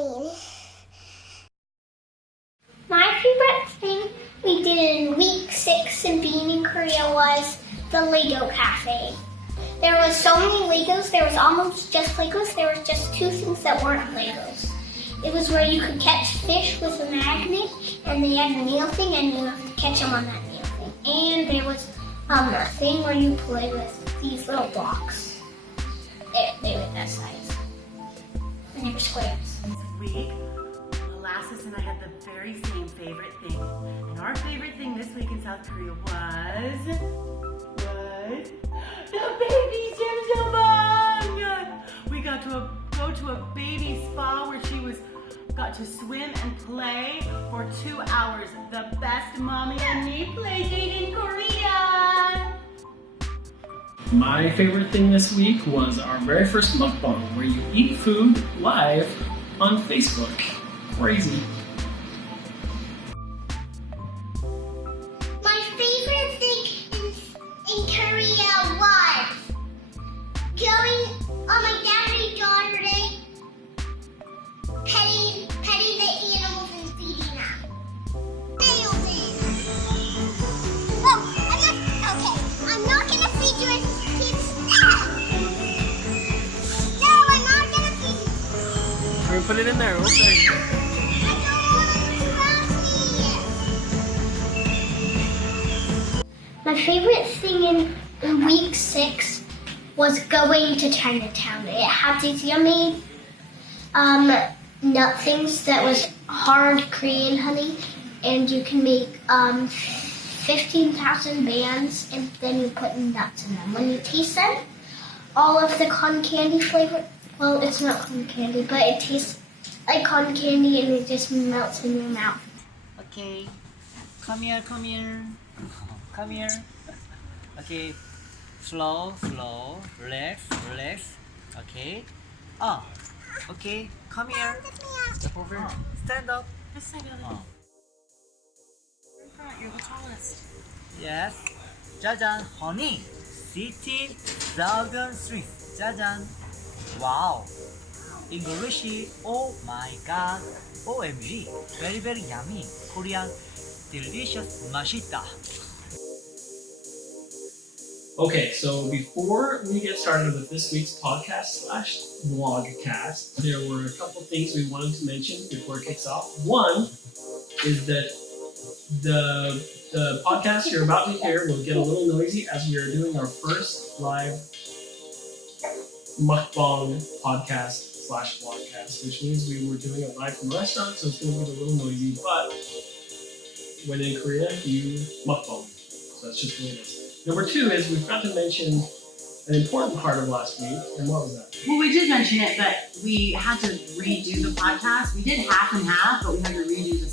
mean. My favorite thing we did in week 6 of being in Korea was the Lego Cafe. There was so many Legos, there was almost just Legos, there was just 2 things that weren't Legos. It was where you could catch fish with a magnet, and they had a nail thing, and you have to catch them on that nail thing. And there was a thing where you play with these little blocks. They were that size. And they were squares. This week, Molasses and I had the very same favorite thing. And our favorite thing this week in South Korea was the baby Jimjabang! We got to go to a baby spa where she got to swim and play for 2 hours. The best mommy and me play date in Korea! My favorite thing this week was our very first mukbang, where you eat food live on Facebook. Crazy. My favorite thing in Korea was going on my dad's garden, petting the animals and feeding them. I'm not gonna feed you kids. No, I'm not gonna feed you. Can we put it in there? Okay. My favorite thing in week 6 was going to Chinatown. It had these yummy nut things that was hard Korean honey, and you can make 15,000 bands, and then you put nuts in them. When you taste them, all of the cotton candy flavor, well, it's not cotton candy, but it tastes like cotton candy, and it just melts in your mouth. Okay, come here. Okay, slow, relax. Okay. Oh, okay, come here. Step over. Stand up. Yes, I got it. Oh. You're the tallest. Yes. 짜잔, honey. Sitting southern street. 짜잔. Wow. English. Oh my God. OMG. Very yummy. Korean. Delicious. 맛있다. Okay, so before we get started with this week's podcast/vlogcast, there were a couple things we wanted to mention before it kicks off. One is that the podcast you're about to hear will get a little noisy as we are doing our first live mukbang podcast/vlogcast, which means we were doing it live from a restaurant, so it's going to get a little noisy, but when in Korea, you mukbang. So that's just really nice. Number 2 is we forgot to mention an important part of last week, and what was that? Well, we did mention it, but we had to redo the podcast. We did half and half, but we had to redo the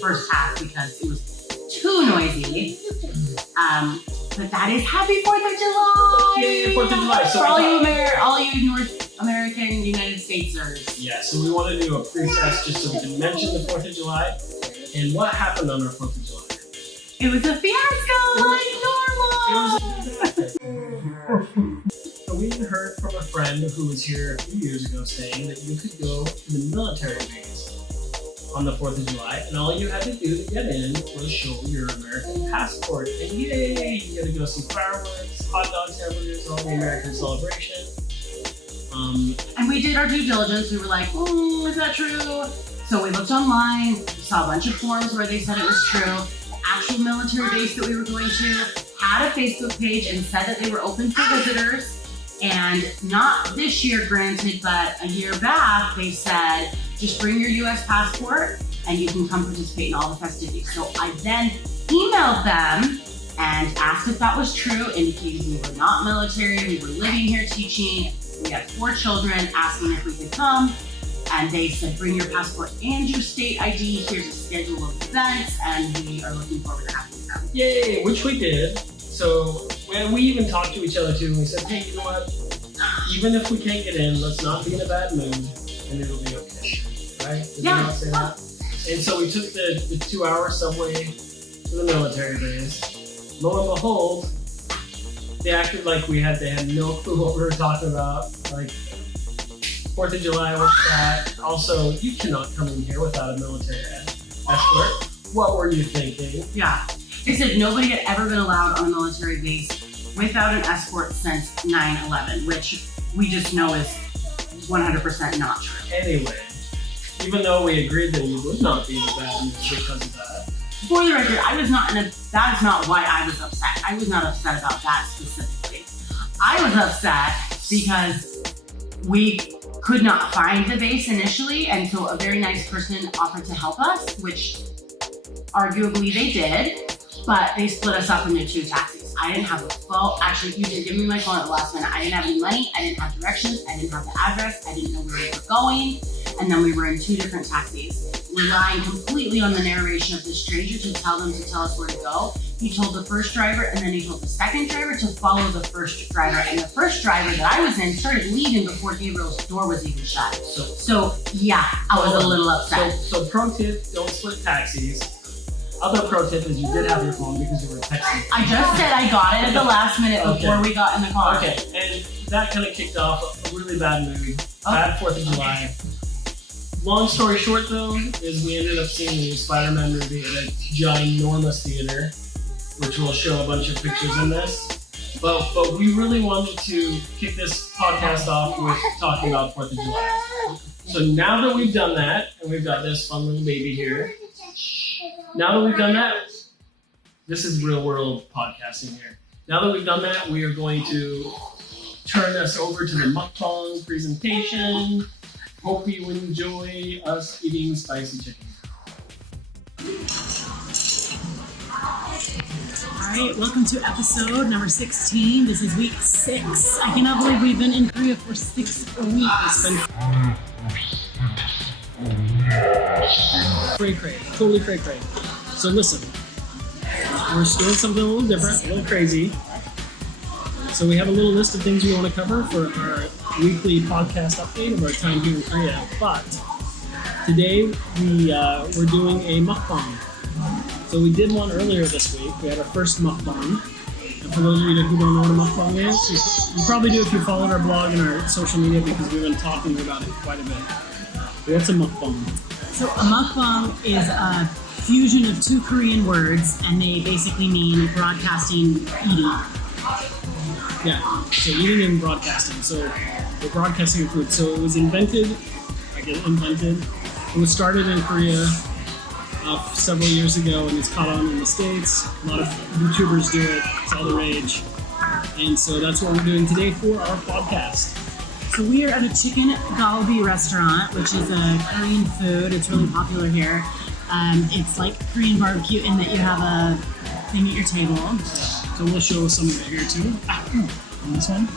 first half because it was too noisy. But that is Happy 4th of July! Yay, 4th of July! So for all you North American United Statesers. Yeah, so we want to do a pre-test just so we can mention the 4th of July and what happened on our 4th of July. It was a fiasco like normal! So we heard from a friend who was here a few years ago saying that you could go to the military base on the 4th of July, and all you had to do to get in was show your American passport. And yay, you get to go see fireworks, hot dogs, hamburgers, all the American celebration. And we did our due diligence. We were like, is that true? So we looked online, saw a bunch of forums where they said it was true. The actual military base that we were going to had a Facebook page and said that they were open for visitors. And not this year, granted, but a year back, they said, just bring your US passport and you can come participate in all the festivities. So I then emailed them and asked if that was true, indicating we were not military, we were living here teaching. We had 4 children, asking if we could come. And they said, bring your passport and your state ID. Here's a schedule of events, and we are looking forward to having them. Yay, which we did. So when we even talked to each other too, and we said, hey, you know what? Even if we can't get in, let's not be in a bad mood, and it'll be okay, right? Did we not say that? And so we took the 2-hour subway to the military base. Lo and behold, they acted like they had no clue what we were talking about. Like, 4th of July was that. Also, you cannot come in here without a military escort. What were you thinking? Yeah. It said nobody had ever been allowed on a military base without an escort since 9/11, which we just know is 100% not true. Anyway, even though we agreed that we would not be in a bad mood because of that. For the record, that is not why I was upset. I was not upset about that specifically. I was upset because we could not find the base initially, and so a very nice person offered to help us, which arguably they did, but they split us up into 2 taxis. I didn't have a phone. Actually, you did give me my phone at the last minute. I didn't have any money. I didn't have directions. I didn't have the address. I didn't know where we were going. And then we were in 2 different taxis, relying completely on the narration of the stranger to tell us where to go. He told the first driver, and then he told the second driver to follow the first driver. And the first driver that I was in started leaving before Gabriel's door was even shut. So yeah, I was a little upset. So pro tip, don't split taxis. Other pro tip is you did have your phone because you were texting. I just said I got it at the last minute before we got in the car. Okay, and that kind of kicked off a really bad mood. Bad 4th of July. Long story short though, is we ended up seeing the Spider-Man movie at a ginormous theater, which we'll show a bunch of pictures in this. But we really wanted to kick this podcast off with talking about 4th of July. So now that we've done that, and we've got this fun little baby here, now that we've done that, this is real world podcasting here. Now that we've done that, we are going to turn us over to the mukbang presentation. Hope you enjoy us eating spicy chicken. Alright, welcome to episode number 16. This is week 6. I cannot believe we've been in Korea for 6 weeks. Cray, totally cray. So listen, we're doing something a little different, a little crazy. So we have a little list of things we want to cover for our weekly podcast update of our time here in Korea. But today we're doing a mukbang. So we did one earlier this week. We had our first mukbang. And for those of you who don't know what a mukbang is, you probably do if you followed our blog and our social media because we've been talking about it quite a bit. What's a mukbang? So a mukbang is a fusion of 2 Korean words, and they basically mean broadcasting, eating. Yeah, so eating and broadcasting. So we're broadcasting food. So it was invented. It was started in Korea several years ago, and it's caught on in the States. A lot of YouTubers do it. It's all the rage. And so that's what we're doing today for our podcast. So we are at a chicken galbi restaurant, which is a Korean food. It's really popular here. It's like Korean barbecue in that you have a thing at your table. So we'll show some of it here too. On this one.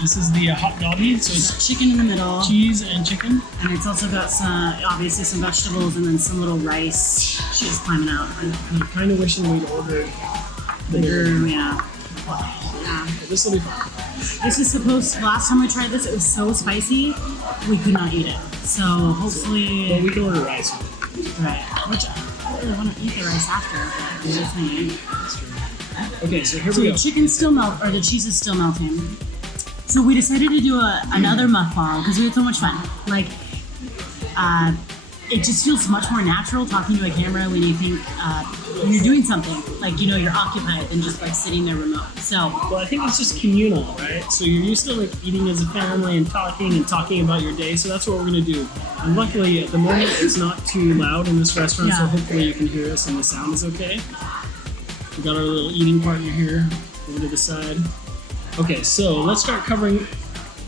This is the hot galbi. So it's chicken in the middle. Cheese and chicken. And it's also got obviously some vegetables and then some little rice just climbing out. I'm kind of wishing we'd ordered bigger, yeah. This will be fun. This is last time we tried this, it was so spicy, we could not eat it. So hopefully... Well, we can order rice. Right. Which I really want to eat the rice after, but we're just saying. Okay, so here we go. The chicken's still the cheese is still melting. So we decided to do another mukbang because we had so much fun. It just feels much more natural talking to a camera when you think when you're doing something, you're occupied than just sitting there remote. So well, I think it's just communal, right? So you're used to eating as a family and talking about your day. So that's what we're gonna do. And luckily, at the moment, it's not too loud in this restaurant, so hopefully you can hear us and the sound is okay. We got our little eating partner here over to the side. Okay, so let's start covering.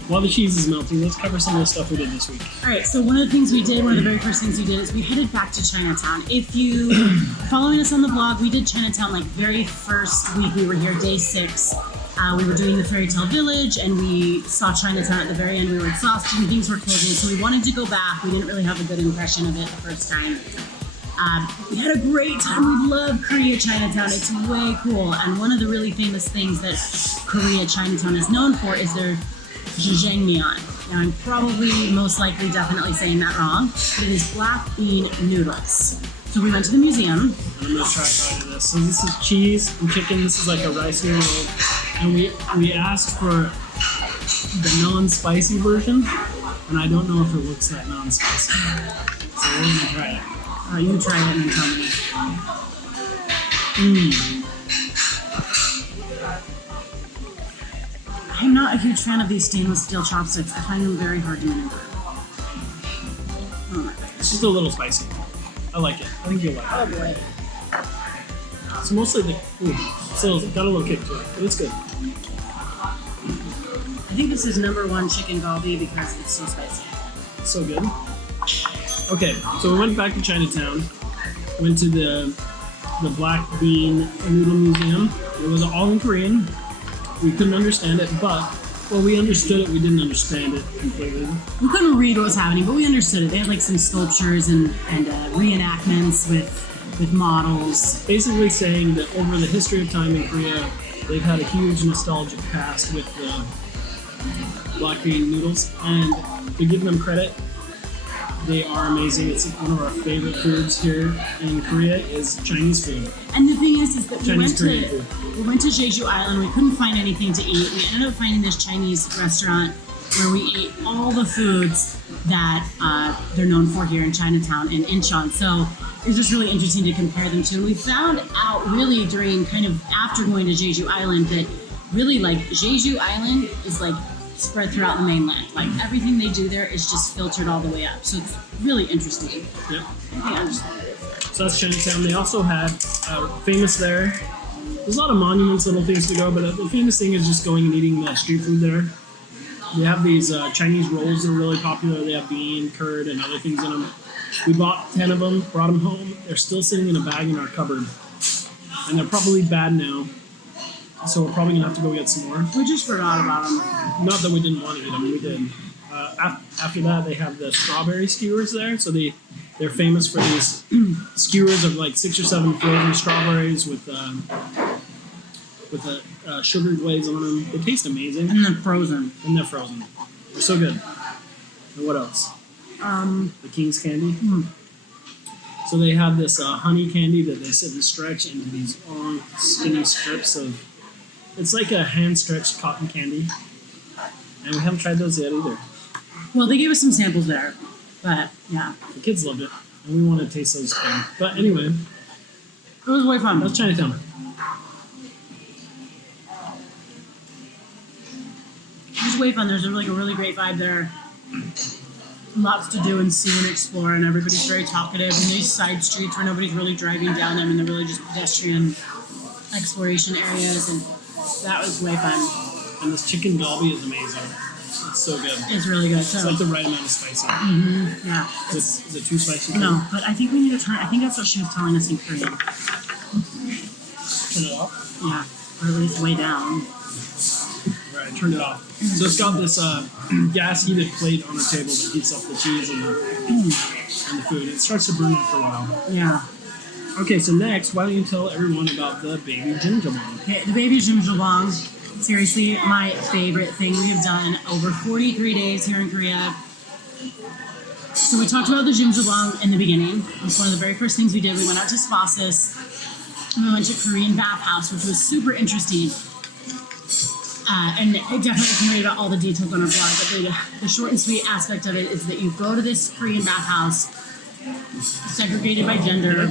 While the cheese is melting, let's cover some of the stuff we did this week. All right, so one of the very first things we did is we headed back to Chinatown. If you following us on the blog, we did Chinatown very first week we were here, day 6. We were doing the Fairy Tale Village and we saw Chinatown at the very end. We were exhausted and things were closing, so we wanted to go back. We didn't really have a good impression of it the first time. We had a great time. We love Korea Chinatown. It's way cool. And one of the really famous things that Korea Chinatown is known for is their jjajangmyeon. Now I'm probably most likely definitely saying that wrong, but it is black bean noodles. So we went to the museum. I'm gonna try part of this. So this is cheese and chicken. This is a rice noodle. And we asked for the non-spicy version. and I don't know if it looks that non-spicy. So we're gonna try it. You try it and then tell me. I'm not a huge fan of these stainless steel chopsticks. I find them very hard to maneuver. It's just a little spicy. I like it. I think you'll like it. Oh boy. So mostly the so it's got a little kick to it, but it's good. I think this is #1 chicken galbi because it's so spicy. So good. Okay, so we went back to Chinatown, went to the Black Bean Noodle Museum. It was all in Korean. We couldn't understand it, but well, we understood it. We didn't understand it completely. We couldn't read what was happening, but we understood it. They had like some sculptures and reenactments with models. Basically saying that over the history of time in Korea, they've had a huge nostalgic past with the black bean noodles, and to give them credit, they are amazing. It's one of our favorite foods here in Korea is Chinese food. And the thing is that we went Korean to Jeju Island. We couldn't find anything to eat. We ended up finding this Chinese restaurant where we ate all the foods that they're known for here in Chinatown and Incheon. So it was just really interesting to compare them to. And we found out really during kind of after going to Jeju Island that really like Jeju Island is like spread throughout the mainland. Like everything they do there is just filtered all the way up. So it's really interesting. Yep. I understand it. So that's Chinatown. They also had famous there. There's a lot of monuments, little things to go, but the famous thing is just going and eating the street food there. They have these Chinese rolls that are really popular. They have bean, curd, and other things in them. We bought 10 of them, brought them home. They're still sitting in a bag in our cupboard. And they're probably bad now. So we're probably going to have to go get some more. We just forgot about them. Not that we didn't want to eat them, we did. After that, they have the strawberry skewers there. So they're famous for these skewers of like 6 or 7 flavored strawberries with a sugar glaze on them. They taste amazing. And then frozen. And they're frozen. They're so good. And what else? The King's Candy. So they have this honey candy that they sit and stretch into these long, skinny strips of. It's like a hand-stretched cotton candy, and we haven't tried those yet either. Well, they gave us some samples there, but yeah, The kids loved it, and we want to taste those again. But anyway, it was way fun. that's Chinatown. It was way fun. There's like a really great vibe there. Lots to do and see and explore, and everybody's very talkative. And these side streets where nobody's really driving down them, and they're really just pedestrian exploration areas, and that was way fun. And this chicken galbi is amazing. It's so good. It's really good. It's like the right amount of spicy. Yeah. Is it too spicy? No, but I think we need to turn. I think that's what she was telling us in Korean. Turn it off? Yeah, or at least way down. Right, turn it off. So it's got this gas heated plate on the table that heats up the cheese and the food. It starts to burn after a while. Yeah. Okay, so next, why don't you tell everyone about the baby jjimjilbang? Okay, the baby jjimjilbang. Seriously, my favorite thing we have done over 43 days here in Korea. So we talked about the jjimjilbang in the beginning. It was one of the very first things we did. We went out to Spasis, and we went to Korean bathhouse, which was super interesting. And I definitely can read about all the details on our blog, but the short and sweet aspect of it is that you go to this Korean bathhouse, segregated by gender. I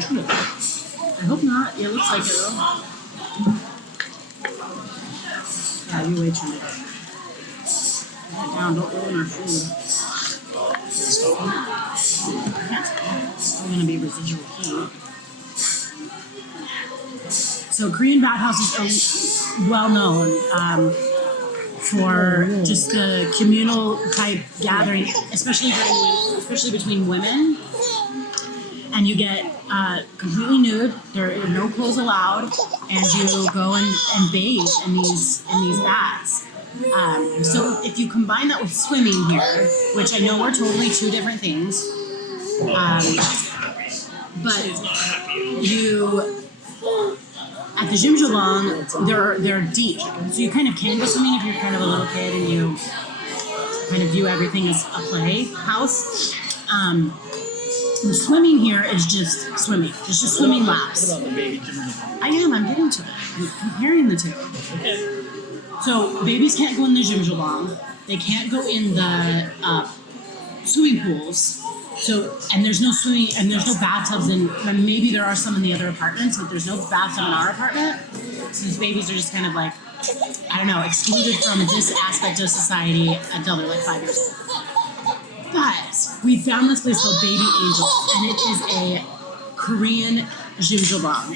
hope not. It looks like it though. Yeah, you wait till it. Put it down. Don't ruin our food. It's still going to be residual heat. So Korean bathhouses are well known for just the communal type gathering, especially between women. And you get completely nude. There are no clothes allowed, and you go and bathe in these baths. So if you combine that with swimming here, which I know are totally two different things, but you at the jjimjilbang they're deep, so you kind of can go swimming if you're kind of a little kid and you kind of view everything as a playhouse. And swimming here is just swimming. It's just swimming laps. What about the baby jjimjilbang? I'm getting to it. I'm comparing the two. Okay. So babies can't go in the jjimjilbang. They can't go in the swimming pools. So, and there's no swimming, and there's no bathtubs, and maybe there are some in the other apartments, but there's no bathtub in our apartment. So these babies are just kind of like, I don't know, excluded from this aspect of society until they're like 5 years old. But we found this place called Baby Angel, and it is a Korean jjimjilbang.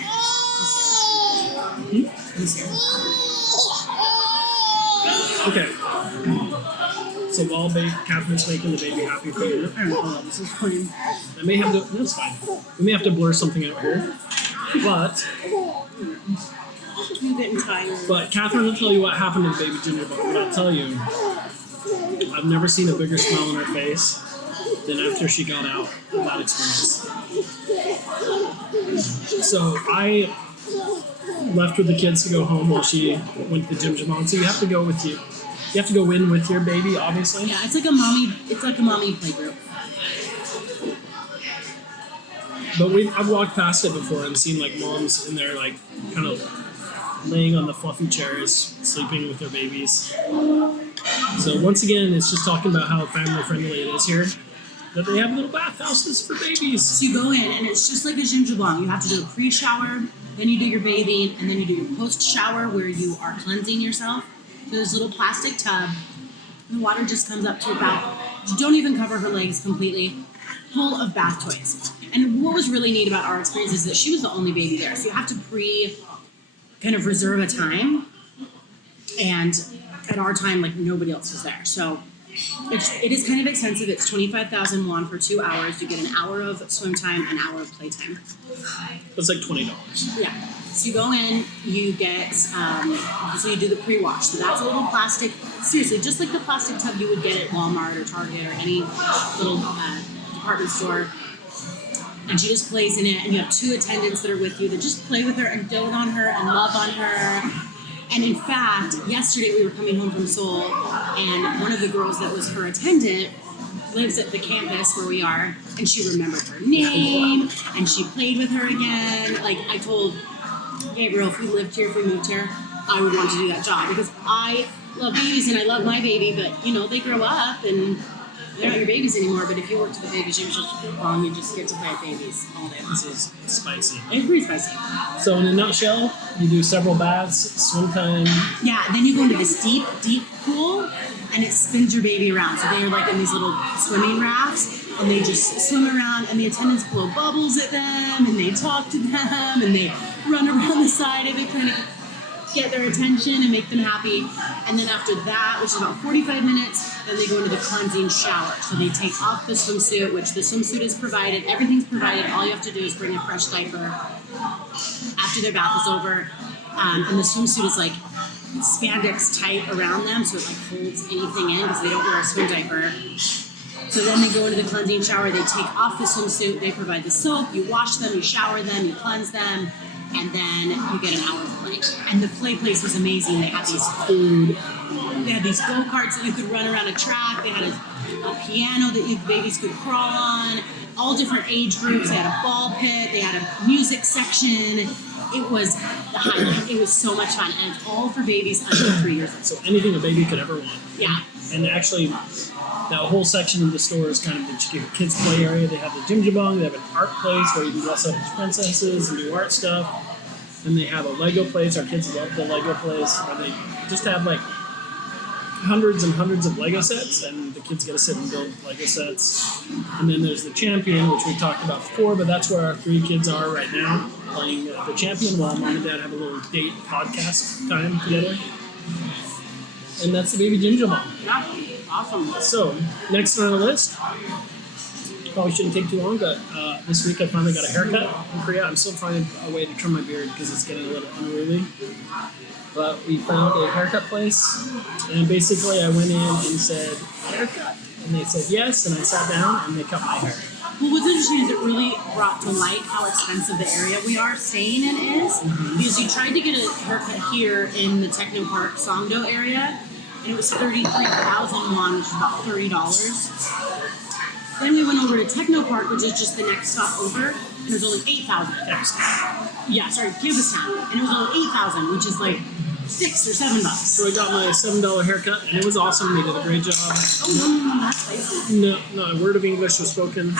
Okay. So while Catherine's making the baby happy for you, This is clean. I may have to. That's fine. We may have to blur something out here, but I'm getting tired. But Catherine will tell you what happened to baby Ginger. But what I'll tell you, I've never seen a bigger smile on her face than after she got out of that experience. So I left with the kids to go home while she went to the gym. So you have to go with you. You have to go in with your baby, obviously. Yeah, it's like a mommy playgroup. But I've walked past it before and seen like moms in there like kind of laying on the fluffy chairs, sleeping with their babies. So once again, it's just talking about how family friendly it is here. That they have little bathhouses for babies. So you go in and it's just like a jjimjilbang. You have to do a pre-shower, then you do your bathing, and then you do your post-shower where you are cleansing yourself. So there's a little plastic tub. The water just comes up to about, don't even cover her legs completely, full of bath toys. And what was really neat about our experience is that she was the only baby there. So you have to kind of reserve a time. And at our time, like nobody else was there. So it is kind of expensive. It's 25,000 won for 2 hours. You get an hour of swim time, an hour of playtime. It's like $20. Yeah. So you go in, you get, so you do the pre-wash. So that's a little plastic, seriously, just like the plastic tub you would get at Walmart or Target or any little department store. And she just plays in it, and you have 2 attendants that are with you that just play with her and dote on her and love on her. And in fact, yesterday we were coming home from Seoul, and one of the girls that was her attendant lives at the campus where we are, and she remembered her name, and she played with her again. Like, I told Gabriel, if we lived here, if we moved here, I would want to do that job, because I love babies and I love my baby, but, you know, they grow up and they're not your babies anymore. But if you work to the babies, you just get to play with babies all day. This is spicy. It's pretty spicy. So in a nutshell, you do several baths, swim time. Yeah, then you go into this deep, deep pool, and it spins your baby around. So they're like in these little swimming rafts, and they just swim around, and the attendants blow bubbles at them, and they talk to them, and they run around the side of it, kind of get their attention and make them happy. And then after that, which is about 45 minutes, then they go into the cleansing shower. So they take off the swimsuit, which the swimsuit is provided. Everything's provided. All you have to do is bring a fresh diaper after their bath is over. And the swimsuit is like spandex tight around them, so it like holds anything in because they don't wear a swim diaper. So then they go into the cleansing shower. They take off the swimsuit. They provide the soap. You wash them. You shower them. You cleanse them. And then you get an hour of play. And the play place was amazing. They had these food. They had these go-karts that you could run around a track. They had a piano that you babies could crawl on. All different age groups. They had a ball pit. They had a music section. It was the highlight. It was so much fun. And it's all for babies under 3 years old. So anything a baby could ever want. Yeah. And actually, that whole section of the store is kind of the kids' play area. They have the jjimjilbang. They have an art place where you can dress up as princesses and do art stuff. And they have a Lego place. Our kids love the Lego place. Where they just have like hundreds and hundreds of Lego sets, and the kids get to sit and build Lego sets. And then there's the Champion, which we talked about before, but that's where our 3 kids are right now, playing the Champion while mom and dad have a little date podcast time together. And that's the baby jjimjilbang. Yeah. Awesome. So, next on the list, probably shouldn't take too long, but this week I finally got a haircut in Korea. I'm still finding a way to trim my beard because it's getting a little unruly. But we found a haircut place, and basically I went in and said, haircut? And they said yes, and I sat down and they cut my hair. Well, what's interesting is it really brought to light how expensive the area we are staying in is. Because we tried to get a haircut here in the Techno Park Songdo area, and it was 33,000 won, which is about $30. Then we went over to Techno Park, which is just the next stop over, and it was only 8,000. Yeah, sorry, Kyrgyzstan. And it was only 8,000, which is like $6 or $7. So I got my $7 haircut, and it was awesome. They did a great job. That's spicy. No, not a word of English was spoken,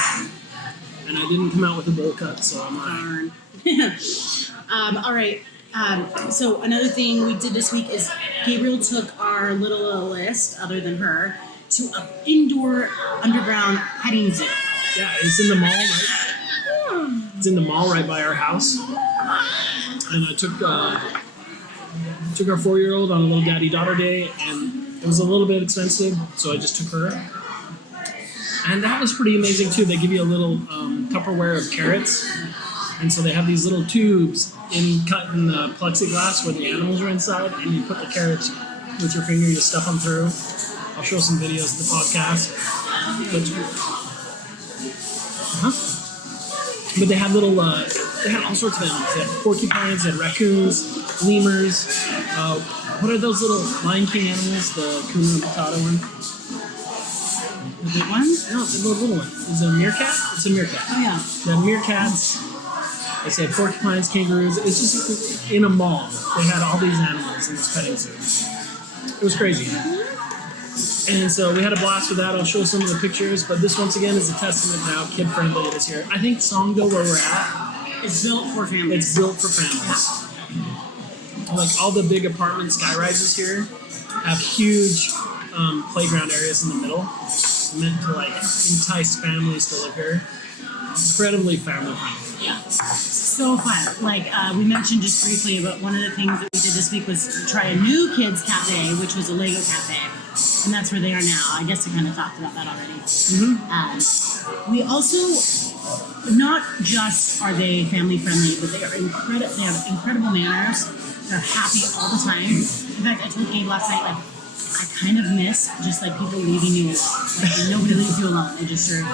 and I didn't come out with a bowl cut, so I'm not. Darn. All right. So another thing we did this week is Gabriel took our little list, other than her, to an indoor underground petting zoo. Yeah, it's in the mall, right? It's in the mall right by our house. And I took our 4-year-old on a little daddy-daughter day, and it was a little bit expensive, so I just took her. And that was pretty amazing too. They give you a little Tupperware of carrots, and so they have these little tubes cut in the plexiglass where the animals are inside, and you put the carrots with your finger, you stuff them through. I'll show some videos of the podcast. But they had little, they had all sorts of animals. They had porcupines, they had raccoons, lemurs. What are those little Lion King animals? The Kuna Matata one? The big ones? No, it's a little one. Is it a meerkat? It's a meerkat. Oh, yeah. They had meerkats. They said porcupines, kangaroos. It's just in a mall. They had all these animals in this petting zoo. It was crazy. And so we had a blast with that. I'll show some of the pictures, but this once again is a testament to how kid-friendly it is here. I think Songdo, where we're at, It's built for families. it's built for families. Like all the big apartment skyrises here have huge playground areas in the middle, meant to like entice families to live here. Incredibly family friendly. Yeah. So fun. Like we mentioned just briefly, but one of the things that we did this week was try a new kids cafe, which was a Lego cafe. And that's where they are now. I guess we kind of talked about that already. We also, not just are they family friendly, but they are incredible. They have incredible manners. They're happy all the time. In fact, I told Gabe last night, like, I kind of miss just like people leaving you alone. Like nobody leaves you alone. They just are.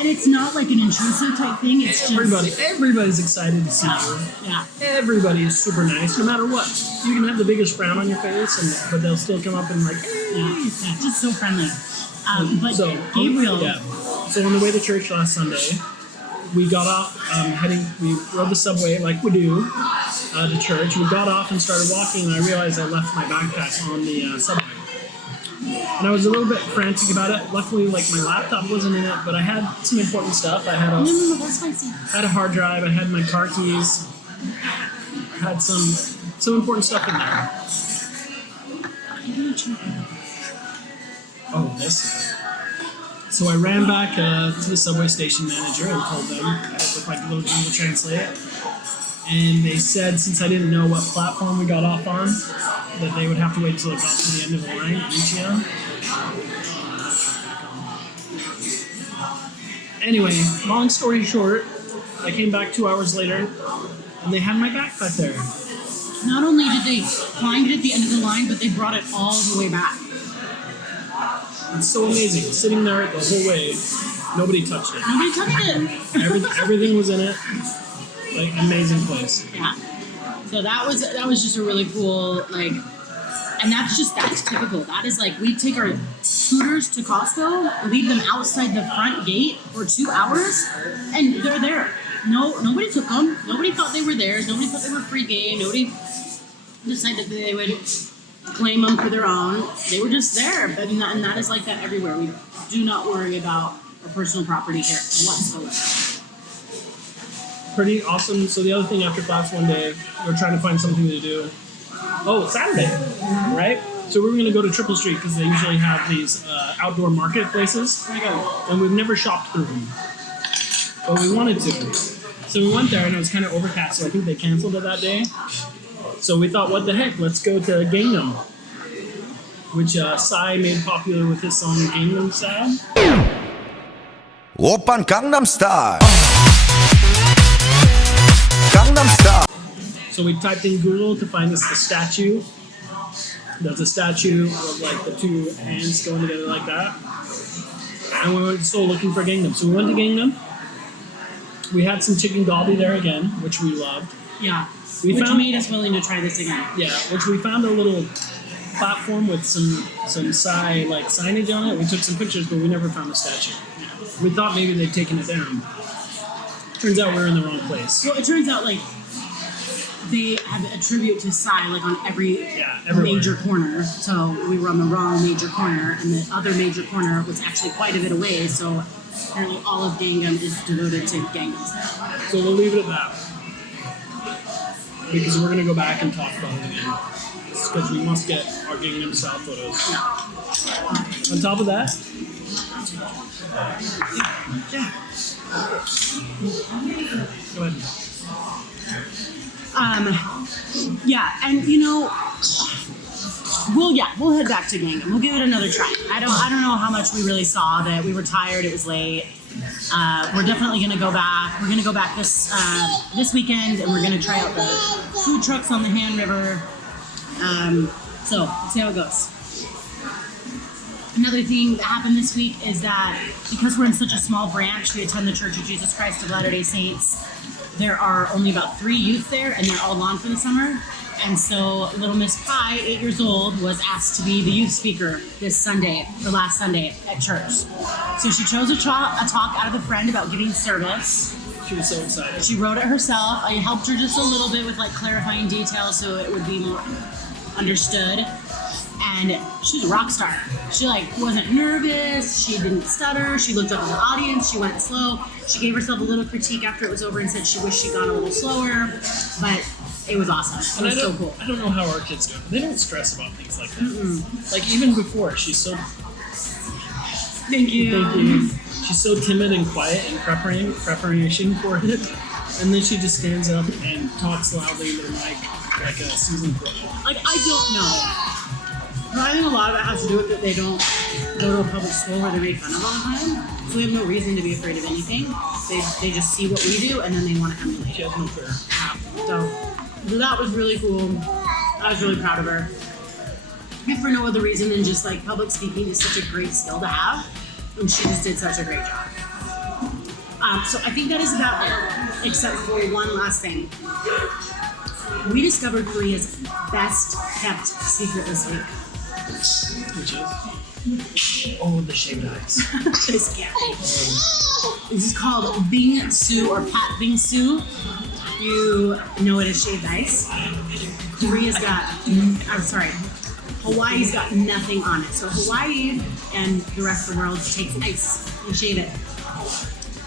And it's not like an intrusive type thing. It's just Everybody's excited to see you. Yeah. Everybody is super nice, no matter what. You can have the biggest frown on your face, but they'll still come up and like, hey. Yeah, just so friendly. But So Gabriel, So on the way to church last Sunday, we got off we rode the subway like we do to church. We got off and started walking, and I realized I left my backpack on the subway. And I was a little bit frantic about it. Luckily, like my laptop wasn't in it, but I had some important stuff. I had that's spicy. had a hard drive. I had my car keys. I had some important stuff in there. Oh, this. So I ran back to the subway station manager and told them, with like a little Google Translate, and they said since I didn't know what platform we got off on, that they would have to wait until it got to the end of the line, Ichion. Anyway, long story short, I came back 2 hours later, and they had my backpack there. Not only did they find it at the end of the line, but they brought it all the way back. It's so amazing. Sitting there the whole way, nobody touched it. Nobody touched it. Everything was in it. Like, amazing place. Yeah. So that was just a really cool, like, and that's typical. That is like, we take our scooters to Costco, leave them outside the front gate for 2 hours, and they're there. Nobody took them. Nobody thought they were theirs. Nobody thought they were free game. Nobody decided that they would claim them for their own. They were just there. And that is like that everywhere. We do not worry about our personal property here whatsoever. Pretty awesome. So the other thing after class one day, we were trying to find something to do. Oh, Saturday, right? So we were going to go to Triple Street because they usually have these outdoor marketplaces. And we've never shopped through them. But we wanted to. So we went there and it was kind of overcast, so I think they canceled it that day. So we thought, what the heck, let's go to Gangnam, which Psy made popular with his song Gangnam Style. 오빤 강남 스타일. Gangnam Style. So we typed in Google to find the statue. There's a statue of like the two hands going together like that. And we were still looking for Gangnam. So we went to Gangnam. We had some chicken galbi there again, which we loved. Yeah. Which made us willing to try this again. Yeah, which we found a little platform with some Psy like signage on it. We took some pictures, but we never found the statue. We thought maybe they'd taken it down. Turns out we were in the wrong place. Well, it turns out like they have a tribute to Psy like on every everywhere. major corner. So we were on the wrong major corner, and the other major corner was actually quite a bit away. So apparently all of Gangnam is devoted to Gangnam Style. So we'll leave it at that. Because we're gonna go back and talk about it again. Because we must get our Gangnam Style photos. On top of that, go ahead. Yeah, and you know, we'll head back to Gangnam. We'll give it another try. I don't know how much we really saw that. We were tired. It was late. We're definitely gonna go back. We're gonna go back this weekend, and we're gonna try out the food trucks on the Han River. So let's see how it goes. Another thing that happened this week is that because we're in such a small branch, we attend the Church of Jesus Christ of Latter-day Saints. There are only about 3 youth there, and they're all gone for the summer. And so little Miss Pie, 8 years old, was asked to be the youth speaker this Sunday, the last Sunday at church. So she chose a talk out of a friend about giving service. She was so excited. She wrote it herself. I helped her just a little bit with like clarifying details so it would be more understood. And she's a rock star. She like wasn't nervous. She didn't stutter. She looked up at the audience. She went slow. She gave herself a little critique after it was over and said she wished she'd gone a little slower. But it was awesome. It was so cool. I don't know how our kids do it. They don't stress about things like that. Like even before, she's so. Thank you. Thank you. She's so timid and quiet in preparation for it, and then she just stands up and talks loudly into the mic like a seasoned pro. Like I don't know. But I think a lot of it has to do with that they don't go to a public school where they make fun of all the time. So they have no reason to be afraid of anything. They just see what we do and then they want to emulate She it. has no fear. So that was really cool. I was really proud of her. If for no other reason than just like public speaking is such a great skill to have. And she just did such a great job. So I think that is about it, except for one last thing. We discovered Korea's best kept secret this week. Which is? Oh, the shaved ice. This can't be. This is called bingsu or pat bingsu. You know it as shaved ice. Hawaii's got nothing on it. So Hawaii and the rest of the world takes ice and shave it.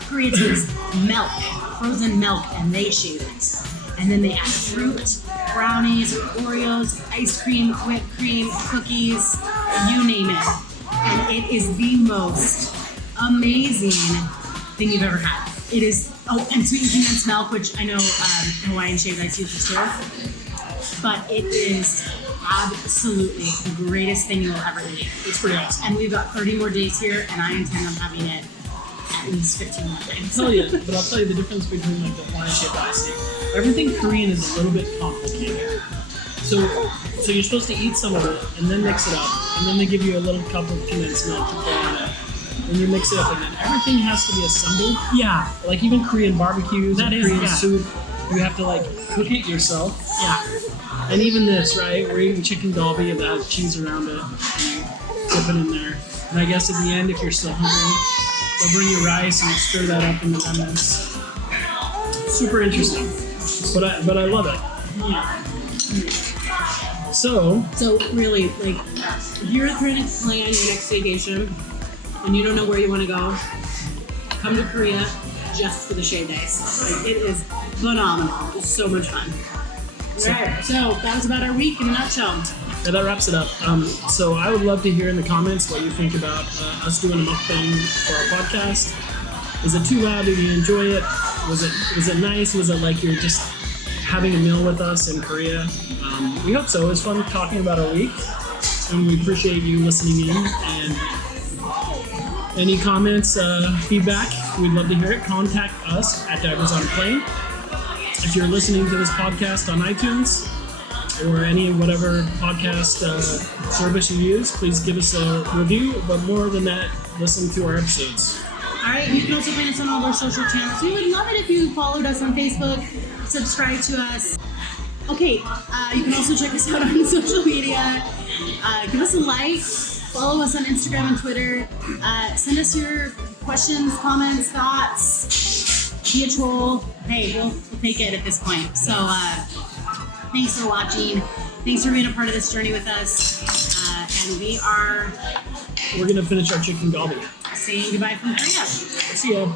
Korea takes milk, frozen milk, and they shave it. And then they add fruit, brownies, Oreos, ice cream, whipped cream, cookies, you name it. And it is the most amazing thing you've ever had. It is, and sweetened condensed milk, which I know Hawaiian shaved ice uses too. But it is absolutely the greatest thing you will ever eat. It's pretty awesome. And we've got 30 more days here, and I intend on having it at least 15 more days. I'll tell you the difference between like the Hawaiian shaved ice. Everything Korean is a little bit complicated. So you're supposed to eat some of it and then mix it up, and then they give you a little cup of condensed milk to put on it. And you mix it up, and then everything has to be assembled. Yeah. Like even Korean barbecues and Korean yeah. soup, you have to like cook it yourself. Yeah. And even this, right? We're eating chicken galbi that has cheese around it, and you dip it in there. And I guess at the end, if you're still hungry, they'll bring you rice and you stir that up in the lemons. Super interesting, but I love it. Yeah. So really, like, if you're trying to plan your next vacation and you don't know where you want to go, come to Korea just for the shaved ice. Like, it is phenomenal. It's so much fun. Alright, so that was about our week in a nutshell. yeah, that wraps it up. So I would love to hear in the comments what you think about us doing a mukbang for our podcast. Is it too loud? Did you enjoy it? Was it nice? Was it like you're just having a meal with us in Korea? We hope so. It was fun talking about our week, and we appreciate you listening in. And any comments, feedback, we'd love to hear it. Contact us at Diapers on a Plane. If you're listening to this podcast on iTunes or any whatever podcast service you use, please give us a review. But more than that, listen to our episodes. Alright, you can also find us on all of our social channels. We would love it if you followed us on Facebook, subscribe to us. Okay, you can also check us out on social media. Give us a like, follow us on Instagram and Twitter. Send us your questions, comments, thoughts. Be a troll. Hey, we'll take it at this point. So Thanks for watching. Thanks for being a part of this journey with us. And We're gonna finish our chicken galbi. saying goodbye from Korea. See ya.